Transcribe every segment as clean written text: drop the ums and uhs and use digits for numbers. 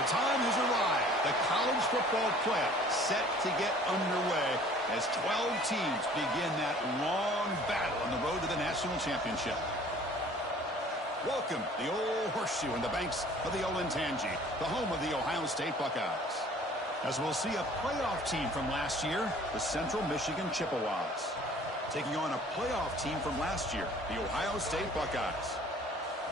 The time has arrived. The college football playoff set to get underway as 12 teams begin that long battle on the road to the national championship. Welcome, the old horseshoe on the banks of the old NGNG, the home of the Ohio State Buckeyes. As we'll see a playoff team from last year, the Central Michigan Chippewas, taking on a playoff team from last year, the Ohio State Buckeyes.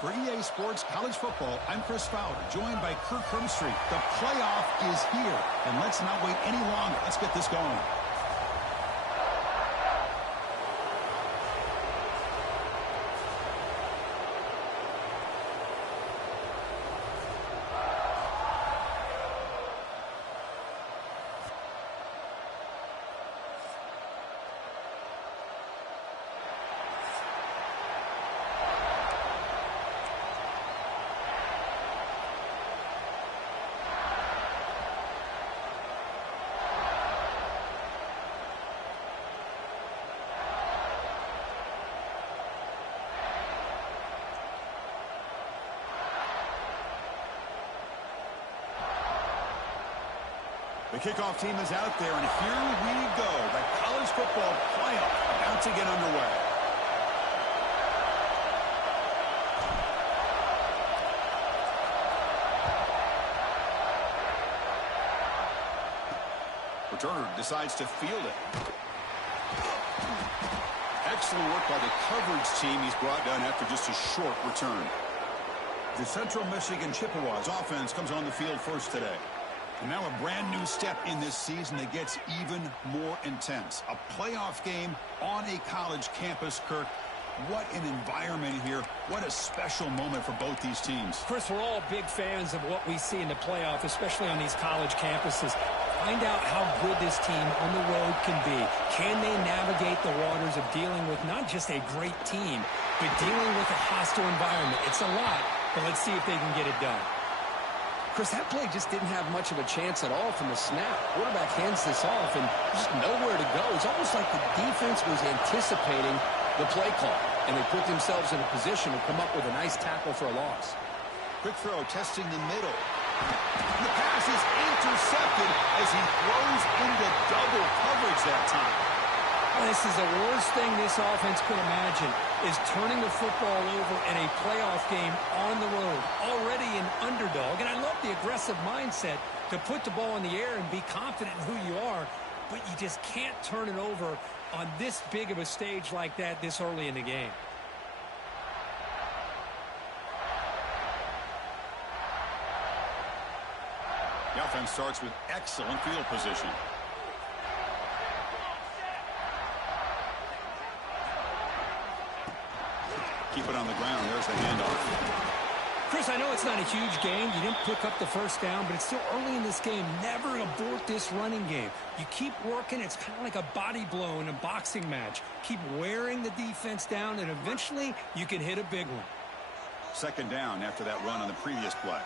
For EA Sports College Football, I'm Chris Fowler, joined by Kirk Hermstreet. The playoff is here, and let's not wait any longer. Let's get this going. The kickoff team is out there, and here we go. The college football playoff about to get underway. Returner decides to field it. Excellent work by the coverage team. He's brought down after just a short return. The Central Michigan Chippewas offense comes on the field first today. And now a brand new step in this season that gets even more intense. A playoff game on a college campus, Kirk. What an environment here. What a special moment for both these teams. Chris, we're all big fans of what we see in the playoff, especially on these college campuses. Find out how good this team on the road can be. Can they navigate the waters of dealing with not just a great team, but dealing with a hostile environment? It's a lot, but let's see if they can get it done. Chris, that play just didn't have much of a chance at all from the snap. Quarterback hands this off and just nowhere to go. It's almost like the defense was anticipating the play call, and they put themselves in a position to come up with a nice tackle for a loss. Quick throw, testing the middle. The pass is intercepted as he throws into double coverage that time. This is the worst thing this offense could imagine, is turning the football over in a playoff game on the road. Already an underdog, and I love the aggressive mindset to put the ball in the air and be confident in who you are, but you just can't turn it over on this big of a stage like that this early in the game. The offense starts with excellent field position. Keep it on the ground. There's the handoff. Chris, I know it's not a huge game. You didn't pick up the first down, but it's still early in this game. Never abort this running game. You keep working. It's kind of like a body blow in a boxing match. Keep wearing the defense down, and eventually you can hit a big one. Second down after that run on the previous play.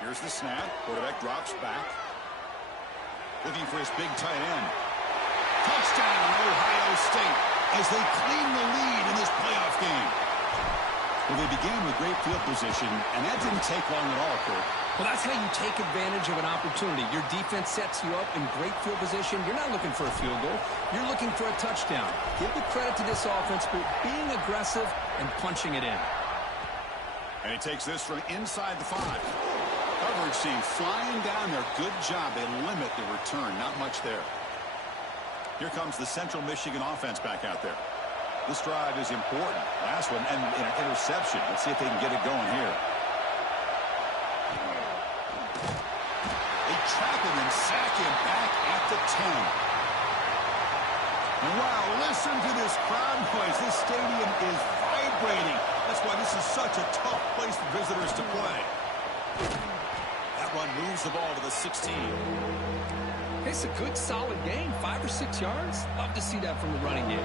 Here's the snap. Quarterback drops back. Looking for his big tight end. Touchdown, Ohio State, as they claim the lead in this playoff game. Well, they began with great field position, and that didn't take long at all, Kurt. Well, that's how you take advantage of an opportunity. Your defense sets you up in great field position. You're not looking for a field goal. You're looking for a touchdown. Give the credit to this offense for being aggressive and punching it in. And he takes this from inside the 5. Coverage team flying down there. Good job. They limit the return. Not much there. Here comes the Central Michigan offense back out there. This drive is important. Last one, and an interception. Let's see if they can get it going here. They trap him and sack him back at the 10. And wow, listen to this crowd noise. This stadium is vibrating. That's why this is such a tough place for visitors to play. That run moves the ball to the 16. It's a good, solid game. 5 or 6 yards. Love to see that from the running game.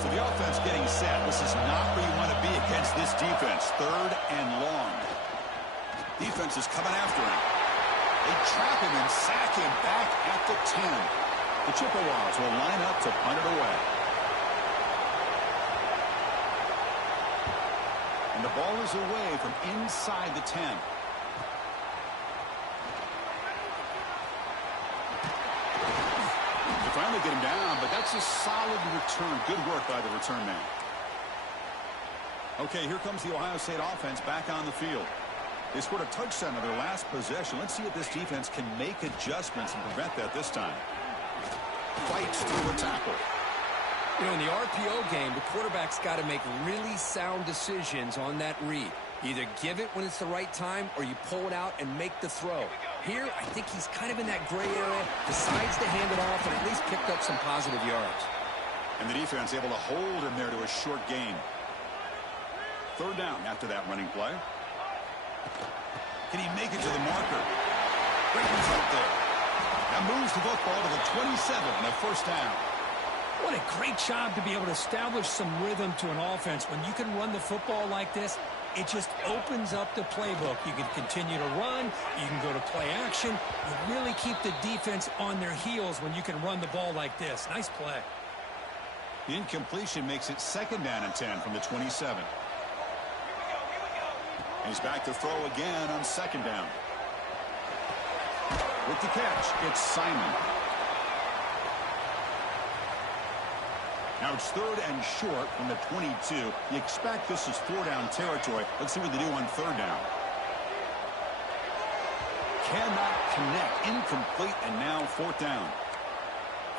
So the offense getting set. This is not where you want to be against this defense. 3rd and long. Defense is coming after him. They trap him and sack him back at the 10. The Chippewas will line up to punt it away. And the ball is away from inside the 10. finally get him down, but that's a solid return. Good work by the return man. Okay, here comes the Ohio State offense back on the field. They scored a touchdown on their last possession. Let's see if this defense can make adjustments and prevent that this time. Fights through a tackle. You know, in the RPO game, the quarterback's got to make really sound decisions on that read. Either give it when it's the right time or you pull it out and make the throw. Here, I think he's kind of in that gray area, decides to hand it off and at least picked up some positive yards. And the defense able to hold him there to a short gain. Third down after that running play. Can he make it to the marker? Great result there. That moves the football to the 27 and a first down. What a great job to be able to establish some rhythm to an offense. When you can run the football like this, it just opens up the playbook. You can continue to run. You can go to play action. You really keep the defense on their heels when you can run the ball like this. Nice play. The incompletion makes it second down and 10 from the 27. He's back to throw again on second down. With the catch, it's Simon. Now it's third and short from the 22. You expect this is four-down territory. Let's see what they do on third down. Cannot connect. Incomplete, and now fourth down.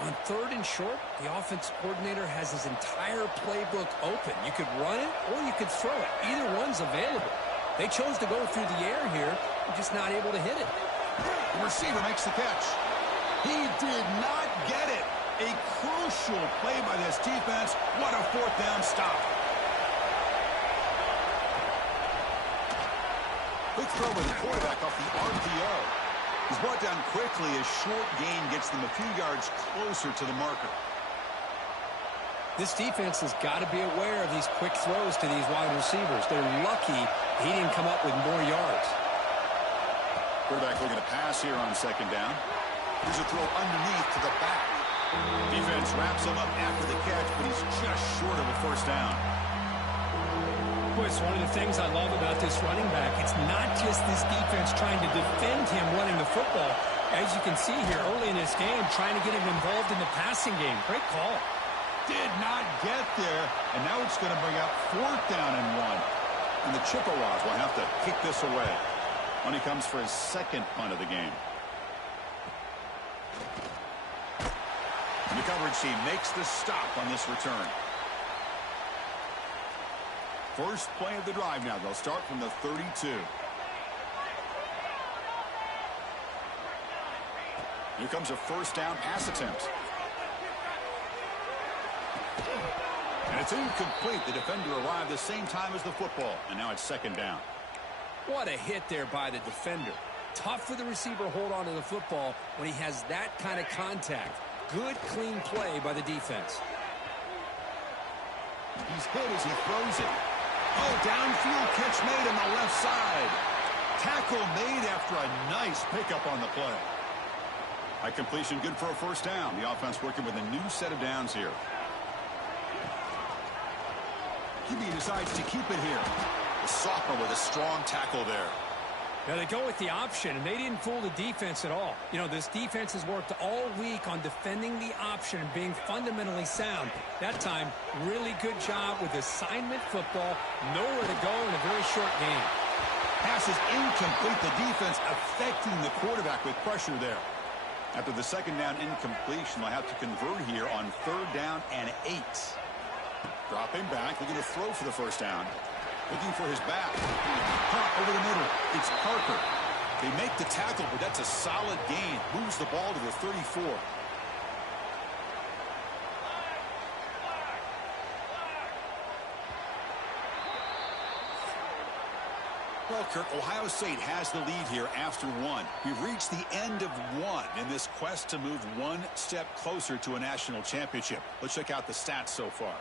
On third and short, the offense coordinator has his entire playbook open. You could run it or you could throw it. Either one's available. They chose to go through the air here. They're just not able to hit it. The receiver makes the catch. He did not get it. A crucial play by this defense. What a fourth down stop. Quick throw with the quarterback off the RPO. He's brought down quickly. A short gain gets them a few yards closer to the marker. This defense has got to be aware of these quick throws to these wide receivers. They're lucky he didn't come up with more yards. Quarterback looking to pass here on second down. Here's a throw underneath to the back. Defense wraps him up after the catch, but he's just short of a first down. Boy, it's one of the things I love about this running back. It's not just this defense trying to defend him running the football. As you can see here early in this game, trying to get him involved in the passing game. Great call. Did not get there, and now it's going to bring up fourth down and 1. And the Chippewas will have to kick this away when he comes for his second punt of the game. And the coverage team makes the stop on this return. First play of the drive now. They'll start from the 32. Here comes a first down pass attempt. And it's incomplete. The defender arrived the same time as the football. And now it's second down. What a hit there by the defender. Tough for the receiver to hold on to the football when he has that kind of contact. Good, clean play by the defense. He's hit as he throws it. Oh, downfield catch made on the left side. Tackle made after a nice pickup on the play. High completion, good for a first down. The offense working with a new set of downs here. QB decides to keep it here. The sophomore with a strong tackle there. Now they go with the option, and they didn't fool the defense at all. You know, this defense has worked all week on defending the option and being fundamentally sound. That time, really good job with assignment football. Nowhere to go in a very short game. Pass is incomplete. The defense affecting the quarterback with pressure there. After the second down incompletion, they'll have to convert here on third down and 8. Dropping back, looking to throw for the first down. Looking for his back. Caught over the middle. It's Parker. They make the tackle, but that's a solid gain. Moves the ball to the 34. Well, Kirk, Ohio State has the lead here after 1. We've reached the end of 1 in this quest to move one step closer to a national championship. Let's check out the stats so far.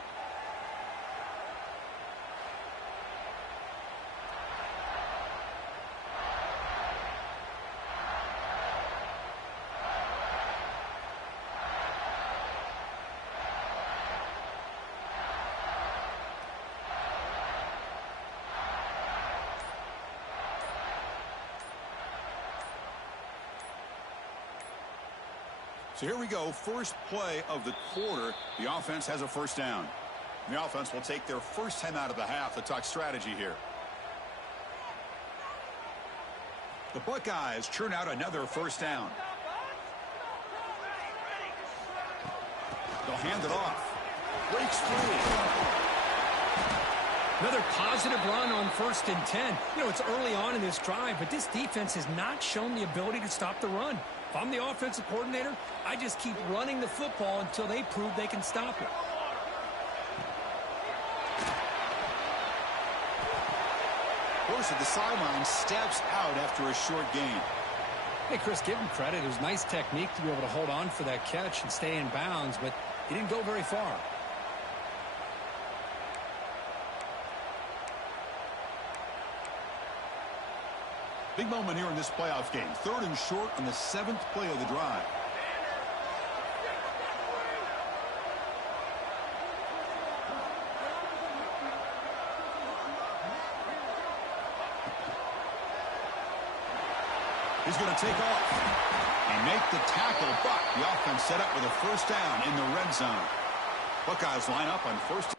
So here we go, first play of the quarter. The offense has a first down. The offense will take their first 10 out of the half to talk strategy here. The Buckeyes churn out another first down. They'll hand it off. Breaks free. Another positive run on 1st and 10. You know, it's early on in this drive, but this defense has not shown the ability to stop the run. If I'm the offensive coordinator, I just keep running the football until they prove they can stop it. Horse at the sideline steps out after a short gain. Hey, Chris, give him credit. It was nice technique to be able to hold on for that catch and stay in bounds, but he didn't go very far. Big moment here in this playoff game. 3rd and short on the 7th play of the drive. He's going to take off and make the tackle, but the offense set up with a first down in the red zone. Buckeyes line up on 1st.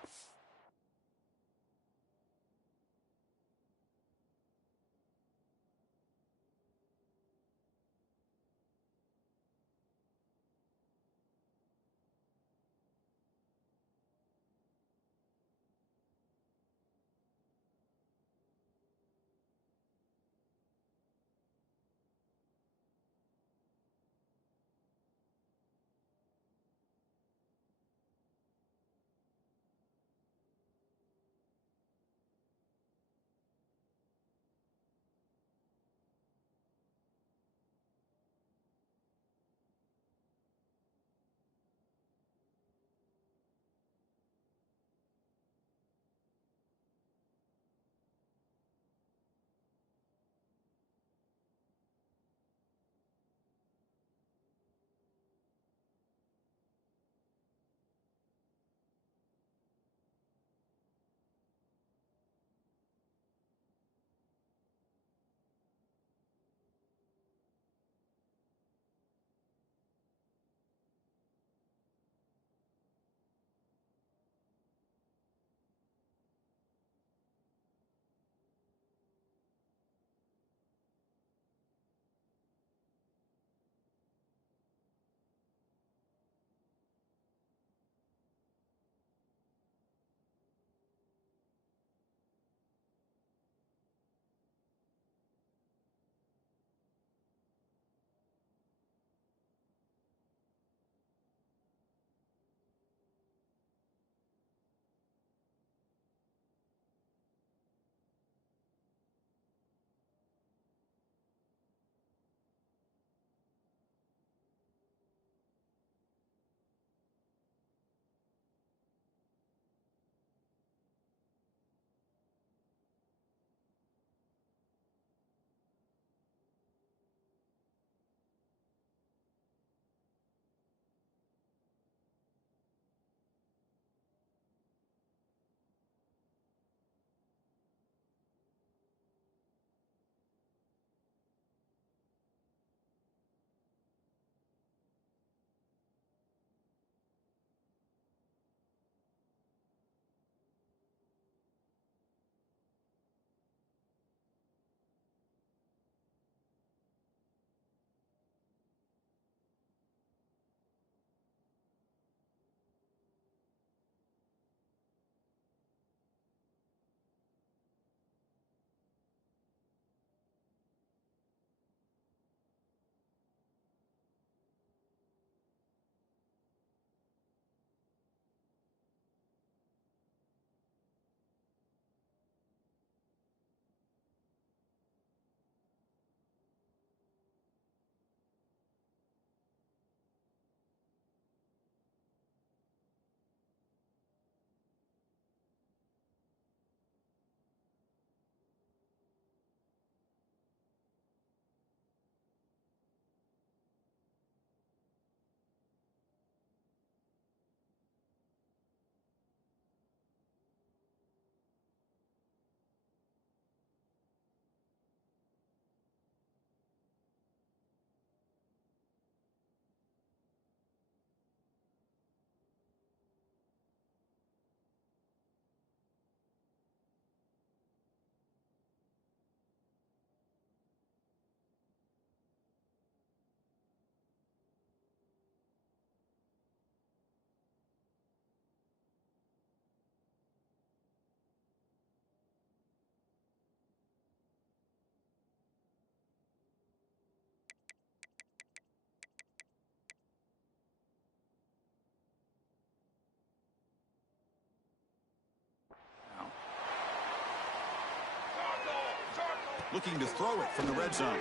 looking to throw it from the red zone.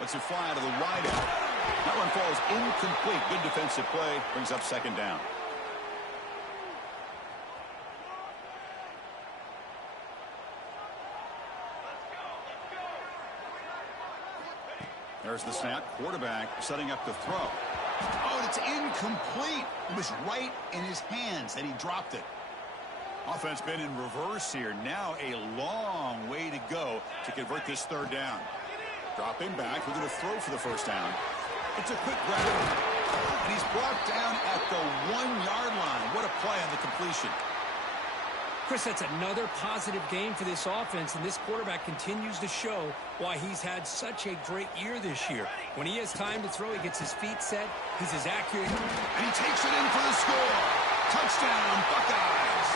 Lets it fly to the wide end. That one falls incomplete. Good defensive play. Brings up second down. There's the snap. Quarterback setting up the throw. Oh, and it's incomplete. It was right in his hands, and he dropped it. Offense been in reverse here. Now a long way to go to convert this third down. Dropping back. We're going to throw for the first down. It's a quick grab. And he's brought down at the 1-yard line. What a play on the completion. Chris, that's another positive game for this offense, and this quarterback continues to show why he's had such a great year this year. When he has time to throw, he gets his feet set, he's as accurate. And he takes it in for the score. Touchdown, Buckeyes.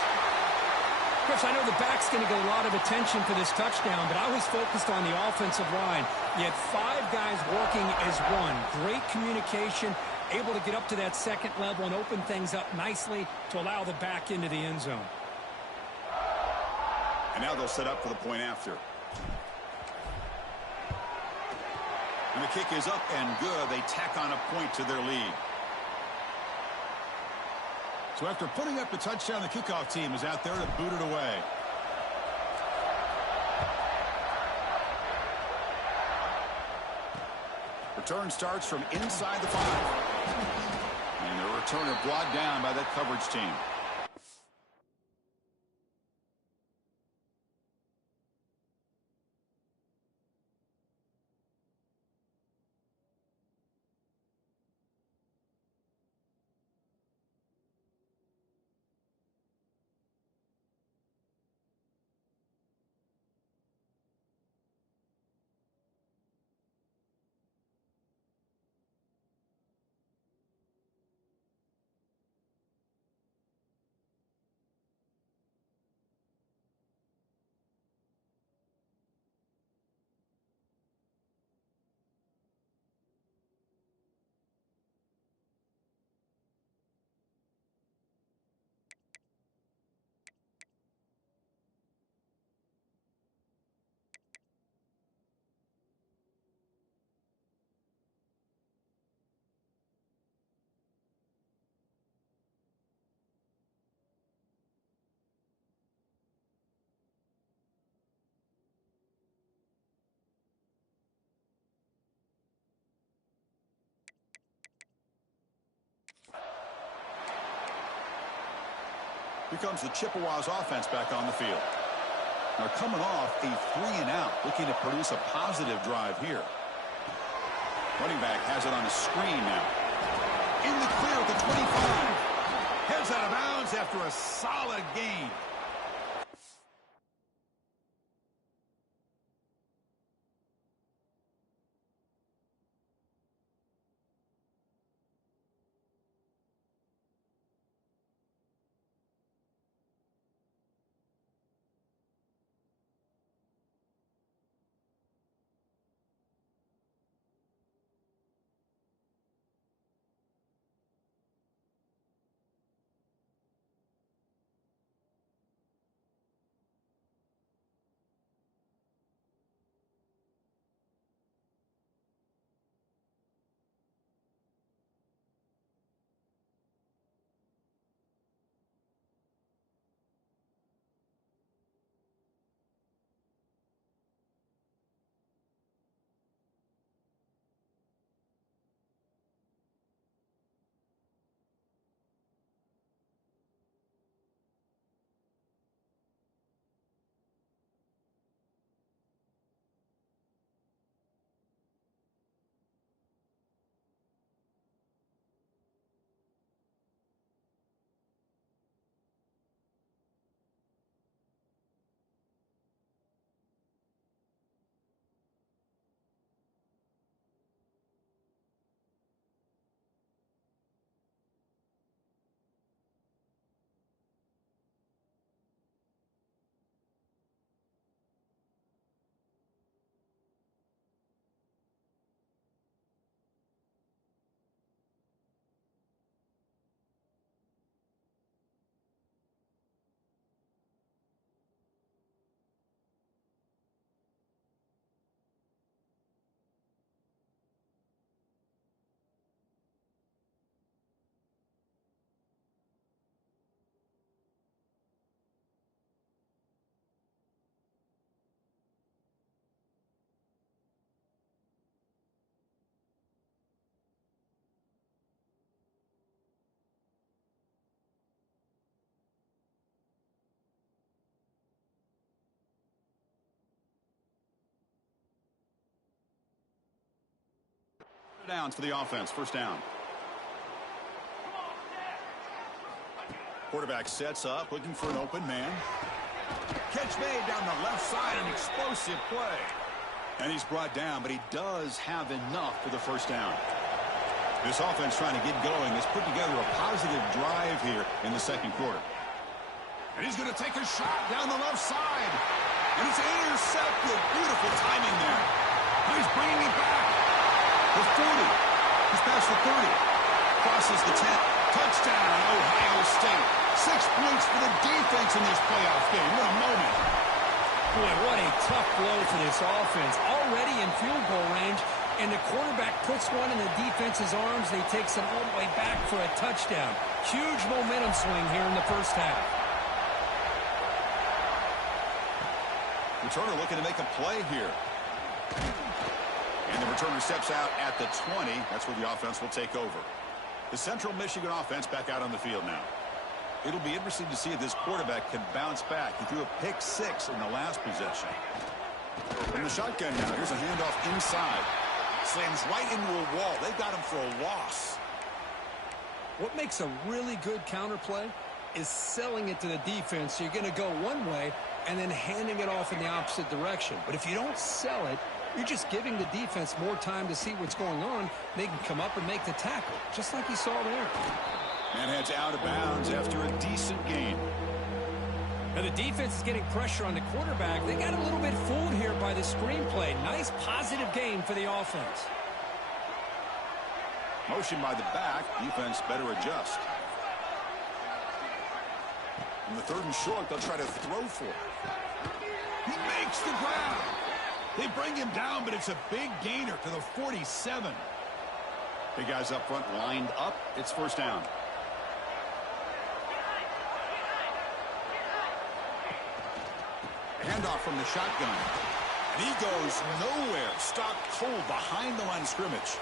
Chris, I know the back's going to get a lot of attention for this touchdown, but I was focused on the offensive line. You had 5 guys working as one. Great communication, able to get up to that second level and open things up nicely to allow the back into the end zone. And now they'll set up for the point after. And the kick is up and good. They tack on a point to their lead. So after putting up the touchdown, the kickoff team is out there to boot it away. Return starts from inside the 5. And the returner brought down by that coverage team. Here comes the Chippewas offense back on the field. Now coming off a 3-and-out, looking to produce a positive drive here. Running back has it on a screen now. In the clear at the 25. Heads out of bounds after a solid gain. Downs for the offense. First down. Quarterback sets up, looking for an open man. Catch made down the left side, an explosive play. And he's brought down, but he does have enough for the first down. This offense trying to get going has put together a positive drive here in the second quarter. And he's going to take a shot down the left side. And it's intercepted. Beautiful timing there. Now he's bringing it back. The 40. He's past the 30. Crosses the 10. Touchdown, Ohio State. 6 points for the defense in this playoff game. What a moment. Boy, what a tough blow for this offense. Already in field goal range, and the quarterback puts one in the defense's arms. They takes it all the way back for a touchdown. Huge momentum swing here in the first half. Returner looking to make a play here. And the returner steps out at the 20. That's where the offense will take over. The Central Michigan offense back out on the field now. It'll be interesting to see if this quarterback can bounce back. He threw a pick 6 in the last possession. From the shotgun now, here's a handoff inside. Slams right into a wall. They got him for a loss. What makes a really good counter play is selling it to the defense. So you're going to go one way and then handing it off in the opposite direction. But if you don't sell it, you're just giving the defense more time to see what's going on. They can come up and make the tackle, just like you saw there. And heads out of bounds after a decent gain. Now the defense is getting pressure on the quarterback. They got a little bit fooled here by the screenplay. Nice positive gain for the offense. Motion by the back. Defense better adjust. In the 3rd and short, they'll try to throw for it. He makes the grab. They bring him down, but it's a big gainer to the 47. Big guys up front lined up. It's first down. Handoff from the shotgun. And he goes nowhere. Stopped cold behind the line of scrimmage.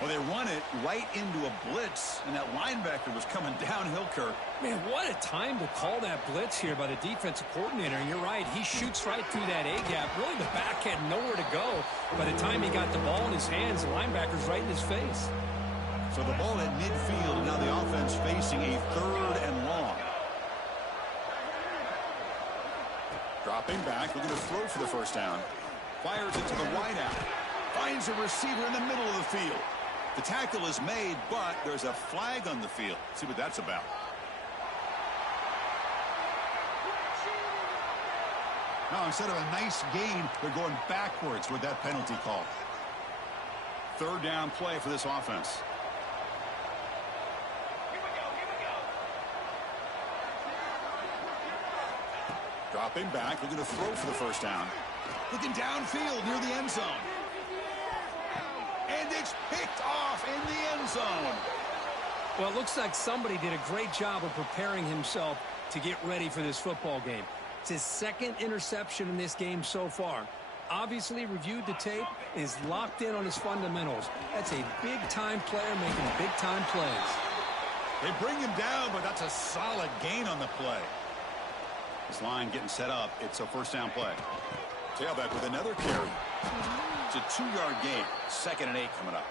Well, they run it right into a blitz, and that linebacker was coming downhill, Kirk. Man, what a time to call that blitz here by the defensive coordinator. And you're right, he shoots right through that A-gap. Really, the back had nowhere to go. By the time he got the ball in his hands, the linebacker's right in his face. So the ball at midfield, and now the offense facing a 3rd and long. Dropping back, looking to throw for the first down. Fires it to the wideout. Finds a receiver in the middle of the field. The tackle is made, but there's a flag on the field. See what that's about. Now, instead of a nice gain, they're going backwards with that penalty call. 3rd down play for this offense. Dropping back, looking to throw for the first down. Looking downfield near the end zone. And it's picked off in the end zone. Well, it looks like somebody did a great job of preparing himself to get ready for this football game. It's his 2nd interception in this game so far. Obviously reviewed the tape, is locked in on his fundamentals. That's a big-time player making big-time plays. They bring him down, but that's a solid gain on the play. This line getting set up. It's a first down play. Tailback with another carry. It's a 2-yard gain. 2nd and 8 coming up.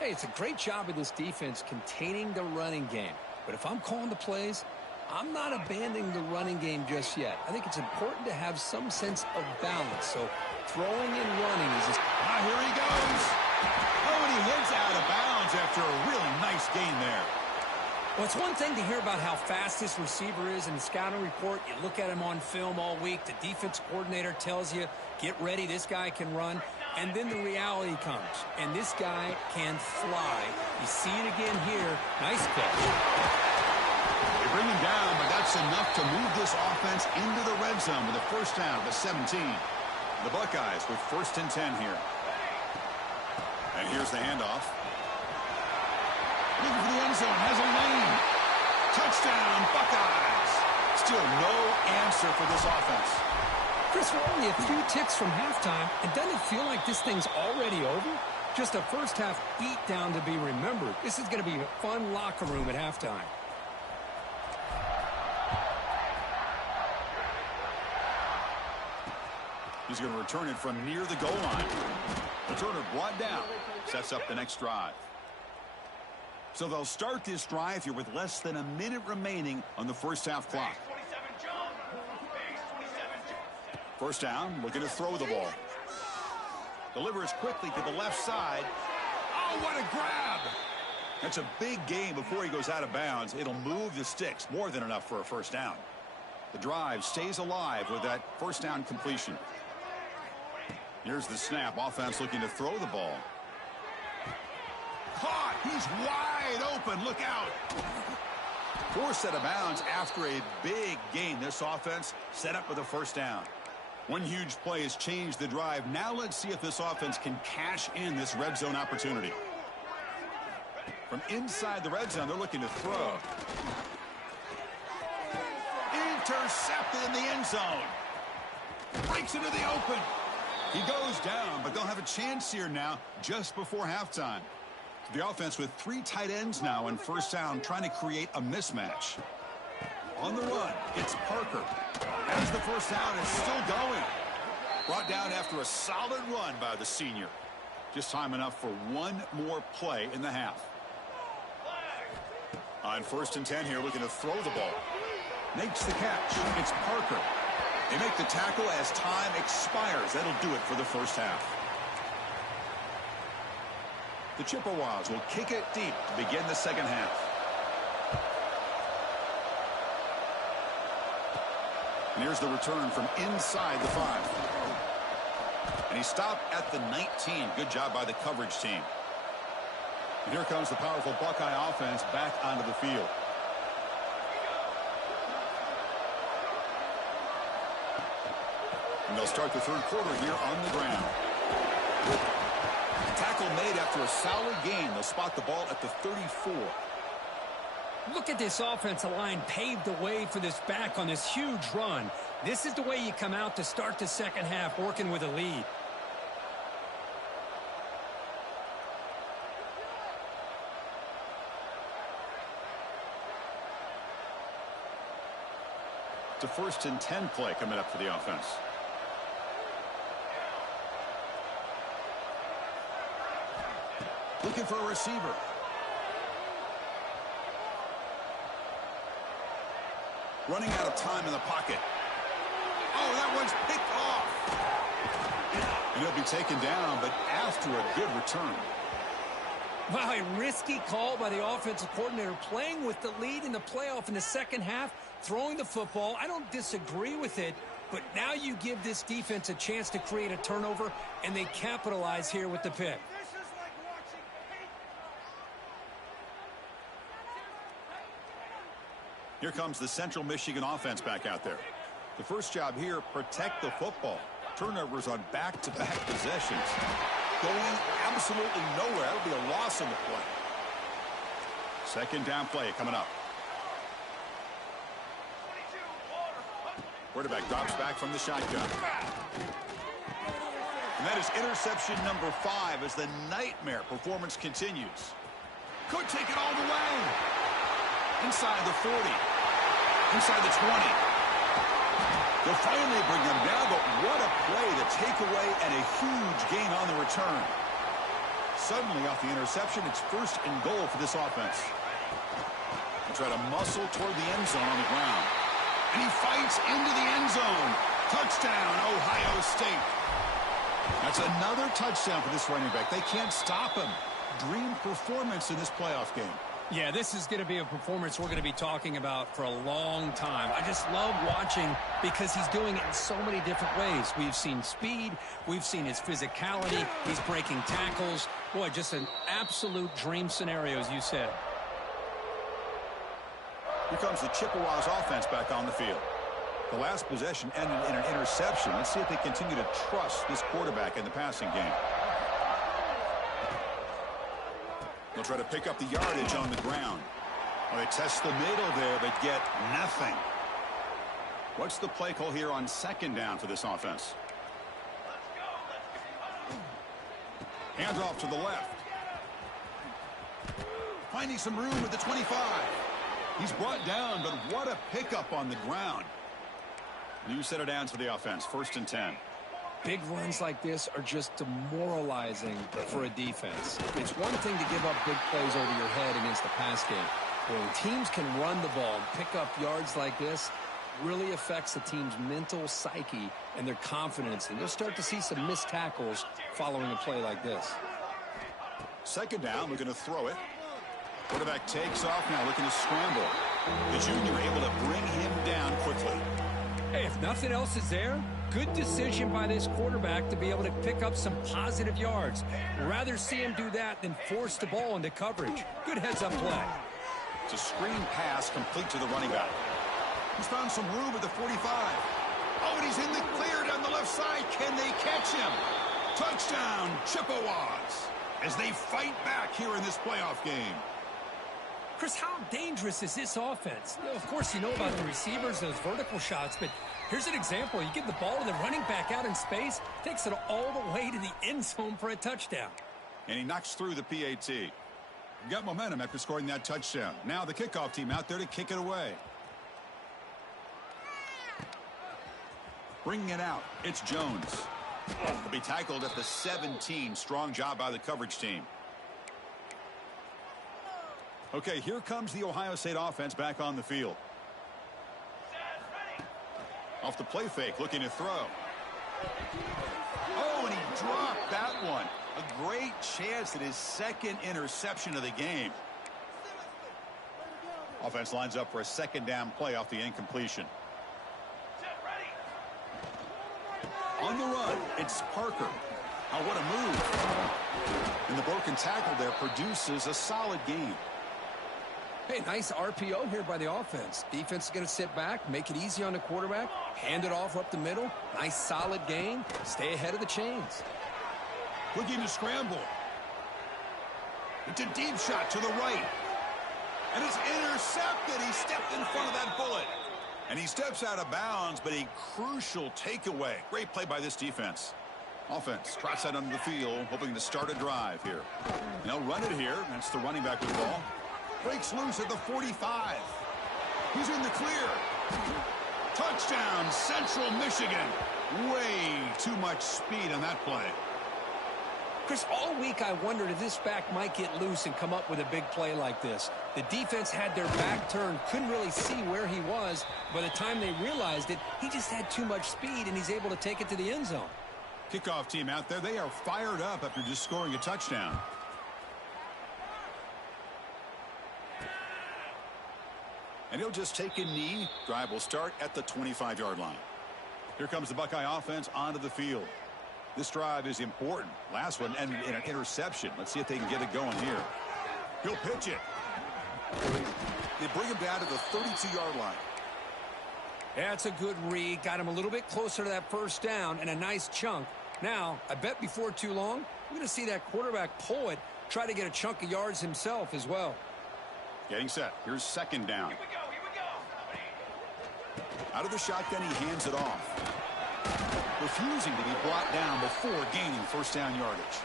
Hey, it's a great job of this defense containing the running game. But if I'm calling the plays, I'm not abandoning the running game just yet. I think it's important to have some sense of balance. So throwing and running is just... Here he goes. Oh, and he heads out of bounds after a really nice gain there. Well, it's one thing to hear about how fast this receiver is in the scouting report. You look at him on film all week. The defense coordinator tells you, get ready, this guy can run. And then the reality comes, and this guy can fly. You see it again here. Nice catch. They bring him down, but that's enough to move this offense into the red zone with a first down at the 17. The Buckeyes with 1st and 10 here. And here's the handoff. Looking for the end zone, has a lane. Touchdown, Buckeyes. Still no answer for this offense. Chris, we're only a few ticks from halftime, and doesn't it feel like this thing's already over? Just a first half beatdown to be remembered. This is going to be a fun locker room at halftime. He's going to return it from near the goal line. Returner brought down. Sets up the next drive. So they'll start this drive here with less than a minute remaining on the first half clock. First down, looking to throw the ball. Delivers quickly to the left side. Oh, what a grab! That's a big gain before he goes out of bounds. It'll move the sticks, more than enough for a first down. The drive stays alive with that first down completion. Here's the snap. Offense looking to throw the ball. Caught! He's wide open. Look out! Forced out of bounds after a big gain. This offense set up with a first down. One huge play has changed the drive. Now let's see if this offense can cash in this red zone opportunity. From inside the red zone, they're looking to throw. Intercepted in the end zone. Breaks into the open. He goes down, but they'll have a chance here now just before halftime. The offense with 3 tight ends now in first down, trying to create a mismatch. On the run, it's Parker. As the first down is still going. Brought down after a solid run by the senior. Just time enough for one more play in the half. On 1st and 10 here, looking to throw the ball. Makes the catch. It's Parker. They make the tackle as time expires. That'll do it for the first half. The Chippewas will kick it deep to begin the second half. And here's the return from inside the 5. And he stopped at the 19. Good job by the coverage team. And here comes the powerful Buckeye offense back onto the field. And they'll start the third quarter here on the ground. Tackle made after a solid gain. They'll spot the ball at the 34. Look at this offensive line paved the way for this back on this huge run. This is the way you come out to start the second half, working with a lead. It's a 1st and 10 play coming up for the offense. Looking for a receiver. Running out of time in the pocket. Oh, that one's picked off. And he'll be taken down, but after a good return. Wow, a risky call by the offensive coordinator, playing with the lead in the playoff in the second half, throwing the football. I don't disagree with it, but now you give this defense a chance to create a turnover, and they capitalize here with the pick. Here comes the Central Michigan offense back out there. The first job here, protect the football. Turnovers on back-to-back possessions. Going absolutely nowhere. That'll be a loss on the play. Second down play coming up. Quarterback drops back from the shotgun. And that is interception number 5 as the nightmare performance continues. Could take it all the way. Inside the 40. Inside the 20. They'll finally bring them down, but what a play, the takeaway, and a huge gain on the return. Suddenly, off the interception, it's 1st and goal for this offense. They try to muscle toward the end zone on the ground. And he fights into the end zone. Touchdown, Ohio State. That's another touchdown for this running back. They can't stop him. Dream performance in this playoff game. Yeah, this is going to be a performance we're going to be talking about for a long time. I just love watching because he's doing it in so many different ways. We've seen speed. We've seen his physicality. He's breaking tackles. Boy, just an absolute dream scenario, as you said. Here comes the Chippewas offense back on the field. The last possession ended in an interception. Let's see if they continue to trust this quarterback in the passing game. They'll try to pick up the yardage on the ground. Well, they test the middle there, but get nothing. What's the play call here on 2nd down for this offense? Hands off to the left. Finding some room at the 25. He's brought down, but what a pickup on the ground. New set of downs for the offense. 1st and 10. Big runs like this are just demoralizing for a defense. It's one thing to give up big plays over your head against the pass game. But when teams can run the ball and pick up yards like this, really affects the team's mental psyche and their confidence. And you'll start to see some missed tackles following a play like this. Second down, looking to throw it. Quarterback takes off now, looking to scramble. The junior able to bring him down quickly. Hey, if nothing else is there, good decision by this quarterback to be able to pick up some positive yards. Rather see him do that than force the ball into coverage. Good heads-up play. It's a screen pass complete to the running back. He's found some room at the 45. Oh, and he's in the clear down the left side. Can they catch him? Touchdown, Chippewas, as they fight back here in this playoff game. Chris, how dangerous is this offense? You know, of course, you know about the receivers, those vertical shots, but here's an example. You give the ball to the running back out in space, takes it all the way to the end zone for a touchdown. And he knocks through the PAT. Got momentum after scoring that touchdown. Now the kickoff team out there to kick it away. Bringing it out, it's Jones. He'll be tackled at the 17. Strong job by the coverage team. Okay, here comes the Ohio State offense back on the field. Off the play fake, looking to throw. Oh, and he dropped that one. A great chance at his second interception of the game. Offense lines up for a second down play off the incompletion. On the run, it's Parker. Oh, what a move. And the broken tackle there produces a solid gain. Hey, nice RPO here by the offense. Defense is going to sit back, make it easy on the quarterback, hand it off up the middle. Nice solid gain. Stay ahead of the chains. Looking to scramble. It's a deep shot to the right. And it's intercepted. He stepped in front of that bullet. And he steps out of bounds, but a crucial takeaway. Great play by this defense. Offense trots out under the field, hoping to start a drive here. And they'll run it here. That's the running back with the ball. Breaks loose at the 45. He's in the clear. Touchdown, Central Michigan. Way too much speed on that play. Chris, all week I wondered if this back might get loose and come up with a big play like this. The defense had their back turned, couldn't really see where he was. By the time they realized it, he just had too much speed, and he's able to take it to the end zone. Kickoff team out there, they are fired up after just scoring a touchdown. And he'll just take a knee. Drive will start at the 25-yard line. Here comes the Buckeye offense onto the field. This drive is important. Last one ended in an interception. Let's see if they can get it going here. He'll pitch it. They bring him down to the 32-yard line. That's a good read. Got him a little bit closer to that first down and a nice chunk. Now, I bet before too long, we're going to see that quarterback pull it, try to get a chunk of yards himself as well. Getting set. Here's second down. Here we go. Out of the shotgun, he hands it off. Refusing to be brought down before gaining first down yardage.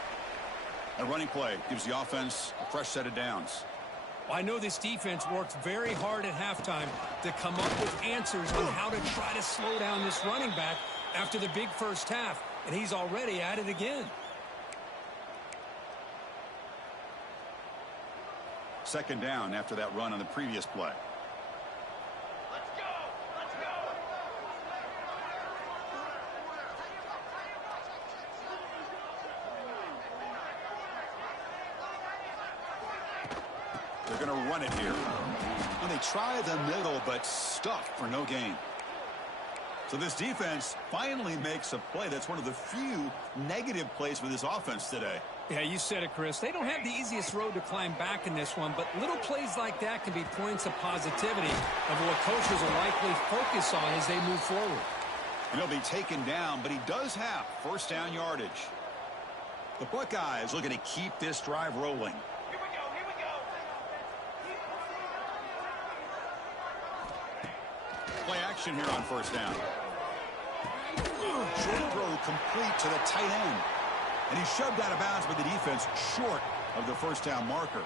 A running play gives the offense a fresh set of downs. Well, I know this defense worked very hard at halftime to come up with answers on how to try to slow down this running back after the big first half, and he's already at it again. Second down after that run on the previous play. Let's go. Let's go. They're going to run it here. And they try the middle, but stuck for no gain. So this defense finally makes a play. That's one of the few negative plays for this offense today. Yeah, you said it, Chris. They don't have the easiest road to climb back in this one, but little plays like that can be points of positivity of what coaches will likely focus on as they move forward. And he'll be taken down, but he does have first down yardage. The Buckeyes looking to keep this drive rolling. Here we go. Here we go. Play action here on first down. Short throw complete to the tight end. And he's shoved out of bounds by the defense short of the first down marker.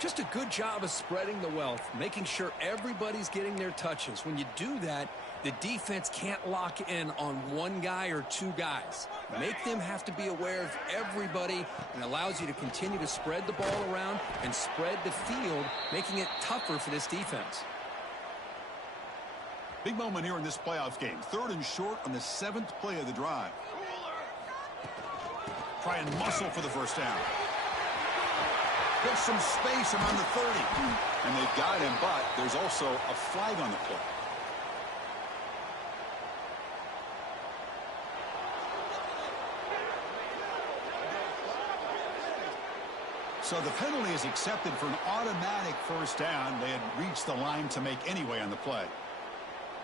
Just a good job of spreading the wealth, making sure everybody's getting their touches. When you do that, the defense can't lock in on one guy or two guys. Make them have to be aware of everybody, and allows you to continue to spread the ball around and spread the field, making it tougher for this defense. Big moment here in this playoff game. 3rd and short on the 7th play of the drive. Try and muscle for the first down. Get some space around the 30. And they've got him, but there's also a flag on the play. So the penalty is accepted for an automatic first down. They had reached the line to make anyway on the play.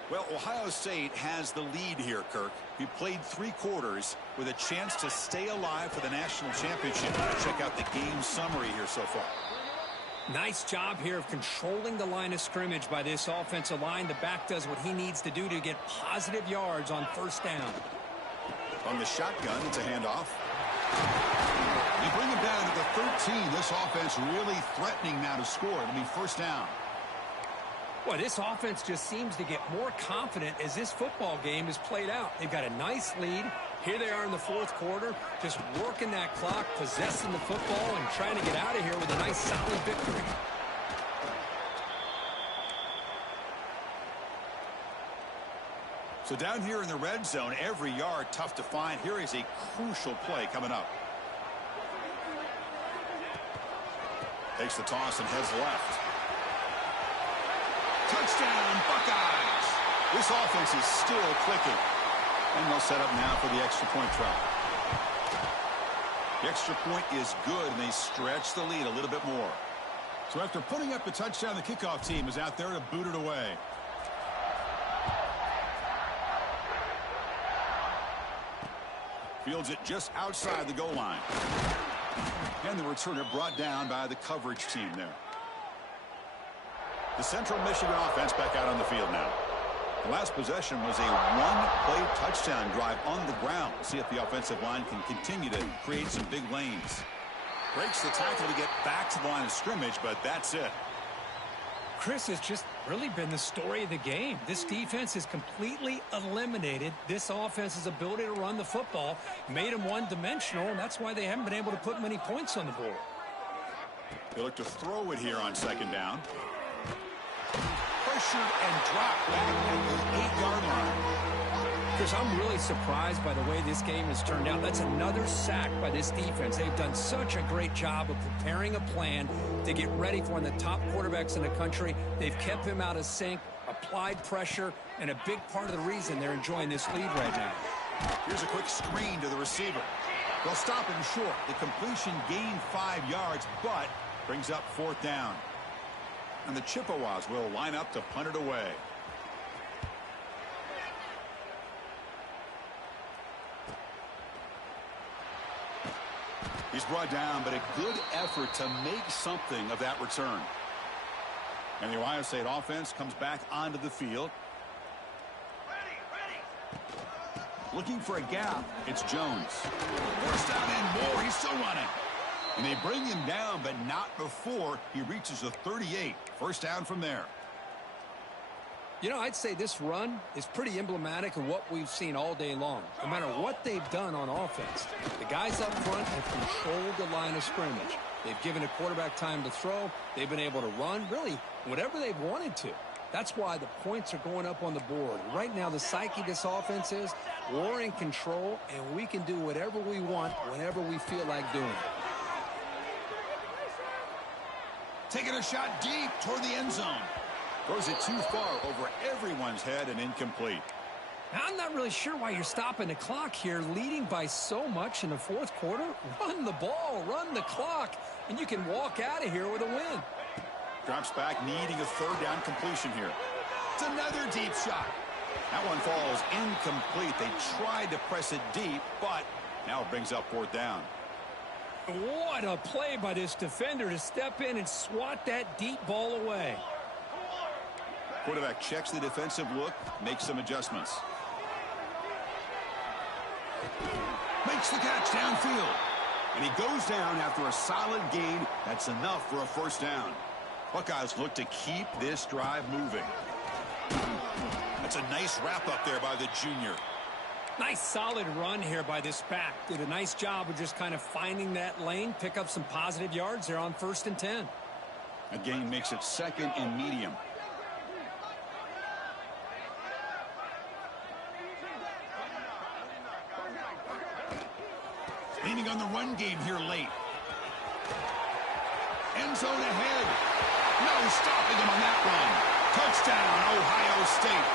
Well, Ohio State has the lead here, Kirk. We played 3 quarters with a chance to stay alive for the national championship. Check out the game summary here so far. Nice job here of controlling the line of scrimmage by this offensive line. The back does what he needs to do to get positive yards on first down. On the shotgun, it's a handoff. You bring him down to the 13. This offense really threatening now to score. It'll be first down. Well, this offense just seems to get more confident as this football game is played out. They've got a nice lead. Here they are in the 4th quarter, just working that clock, possessing the football, and trying to get out of here with a nice, solid victory. So down here in the red zone, every yard tough to find. Here is a crucial play coming up. Takes the toss and heads left. Touchdown, Buckeyes! This offense is still clicking. And they'll set up now for the extra point try. The extra point is good, and they stretch the lead a little bit more. So after putting up the touchdown, the kickoff team is out there to boot it away. Fields it just outside the goal line. And the returner brought down by the coverage team there. The Central Michigan offense back out on the field now. The last possession was a one-play touchdown drive on the ground. See if the offensive line can continue to create some big lanes. Breaks the tackle to get back to the line of scrimmage, but that's it. Chris, has just really been the story of the game. This defense has completely eliminated this offense's ability to run the football, made them one-dimensional, and that's why they haven't been able to put many points on the board. They look to throw it here on 2nd down. Pressured and dropped back at the 8-yard line. Chris, I'm really surprised by the way this game has turned out. That's another sack by this defense. They've done such a great job of preparing a plan to get ready for one of the top quarterbacks in the country. They've kept him out of sync, applied pressure, and a big part of the reason they're enjoying this lead right now. Here's a quick screen to the receiver. They'll stop him short. The completion gained 5 yards, but brings up 4th down. And the Chippewas will line up to punt it away. He's brought down, but a good effort to make something of that return. And the Ohio State offense comes back onto the field. Looking for a gap. It's Jones. First down and more. He's still running. And they bring him down, but not before he reaches the 38. First down from there. You know, I'd say this run is pretty emblematic of what we've seen all day long. No matter what they've done on offense, the guys up front have controlled the line of scrimmage. They've given a quarterback time to throw. They've been able to run, really, whatever they've wanted to. That's why the points are going up on the board. Right now, the psyche of this offense is we're in control, and we can do whatever we want whenever we feel like doing it. Taking a shot deep toward the end zone. Throws it too far over everyone's head and incomplete. Now, I'm not really sure why you're stopping the clock here, leading by so much in the 4th quarter. Run the ball, run the clock, and you can walk out of here with a win. Drops back, needing a 3rd down completion here. It's another deep shot. That one falls incomplete. They tried to press it deep, but now it brings up 4th down. What a play by this defender to step in and swat that deep ball away. Quarterback checks the defensive look, makes some adjustments. Makes the catch downfield. And he goes down after a solid gain. That's enough for a first down. Buckeyes look to keep this drive moving. That's a nice wrap-up there by the junior. Nice solid run here by this back. Did a nice job of just kind of finding that lane, pick up some positive yards there on 1st and 10. A gain makes it 2nd and medium. Leaning on the run game here late. End zone ahead. No stopping him on that run. Touchdown, Ohio State.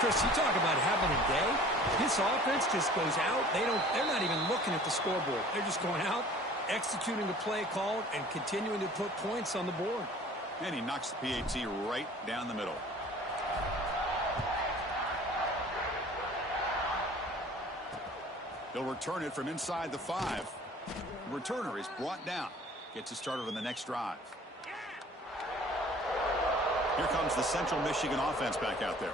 Chris, you talk about having a day. This offense just goes out. They're not even looking at the scoreboard. They're just going out, executing the play called, and continuing to put points on the board. And he knocks the PAT right down the middle. They'll return it from inside the 5. The returner is brought down. Gets it started on the next drive. Here comes the Central Michigan offense back out there.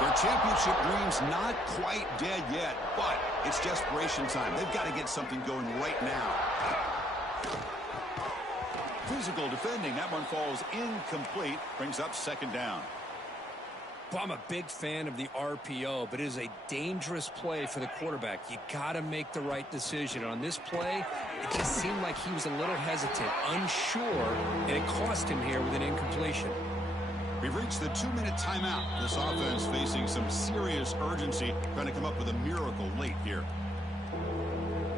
Their championship dream's not quite dead yet, but it's desperation time. They've got to get something going right now. Physical defending. That one falls incomplete. Brings up 2nd down. Well, I'm a big fan of the RPO, but it is a dangerous play for the quarterback. You got to make the right decision. On this play, it just seemed like he was a little hesitant, unsure, and it cost him here with an incompletion. We've reached the 2-minute timeout. This offense facing some serious urgency, trying to come up with a miracle late here.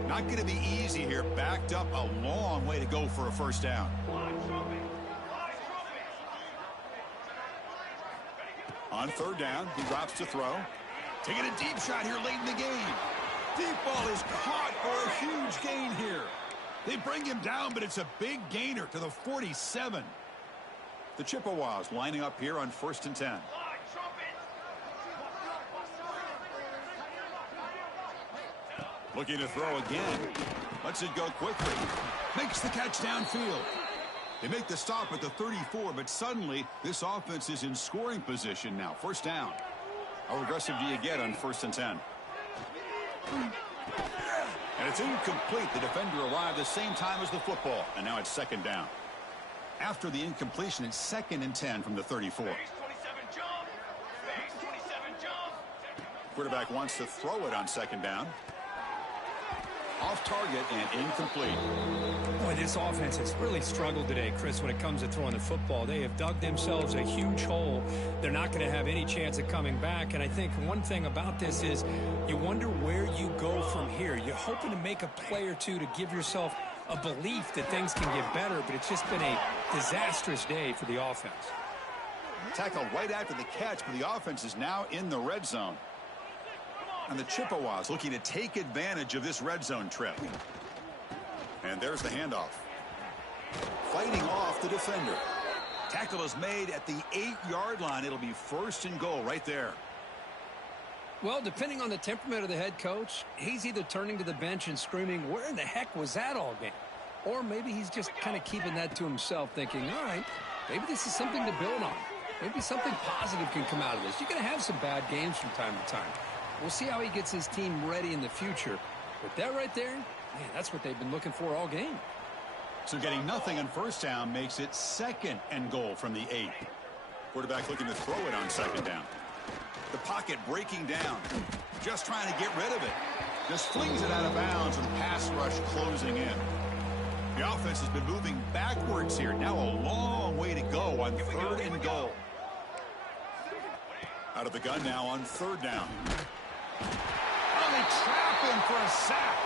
Not going to be easy here. Backed up a long way to go for a first down. On 3rd down, he drops to throw. Taking a deep shot here late in the game. Deep ball is caught for a huge gain here. They bring him down, but it's a big gainer to the 47. The Chippewas lining up here on 1st and 10. Looking to throw again. Lets it go quickly. Makes the catch downfield. They make the stop at the 34, but suddenly this offense is in scoring position now. 1st down. How aggressive do you get on 1st and 10? And it's incomplete. The defender arrived the same time as the football, and now it's 2nd down. After the incompletion, it's 2nd and 10 from the 34. Quarterback wants to throw it on 2nd down. Off target and incomplete. Boy, this offense has really struggled today, Chris, when it comes to throwing the football. They have dug themselves a huge hole. They're not going to have any chance of coming back. And I think one thing about this is you wonder where you go from here. You're hoping to make a play or two to give yourself a belief that things can get better, but it's just been a disastrous day for the offense. Tackled right after the catch, but the offense is now in the red zone. And the Chippewas looking to take advantage of this red zone trip. And there's the handoff. Fighting off the defender. Tackle is made at the 8-yard line. It'll be 1st and goal right there. Well, depending on the temperament of the head coach, he's either turning to the bench and screaming, where in the heck was that all game? Or maybe he's just kind of keeping that to himself, thinking, all right, maybe this is something to build on. Maybe something positive can come out of this. You're going to have some bad games from time to time. We'll see how he gets his team ready in the future. But that right there, man, that's what they've been looking for all game. So getting nothing on 1st down makes it 2nd and goal from the 8. Quarterback looking to throw it on 2nd down. The pocket breaking down. Just trying to get rid of it. Just flings it out of bounds and pass rush closing in. The offense has been moving backwards here. Now a long way to go on 3rd and goal. Out of the gun now on 3rd down. Oh, they trap him for a sack.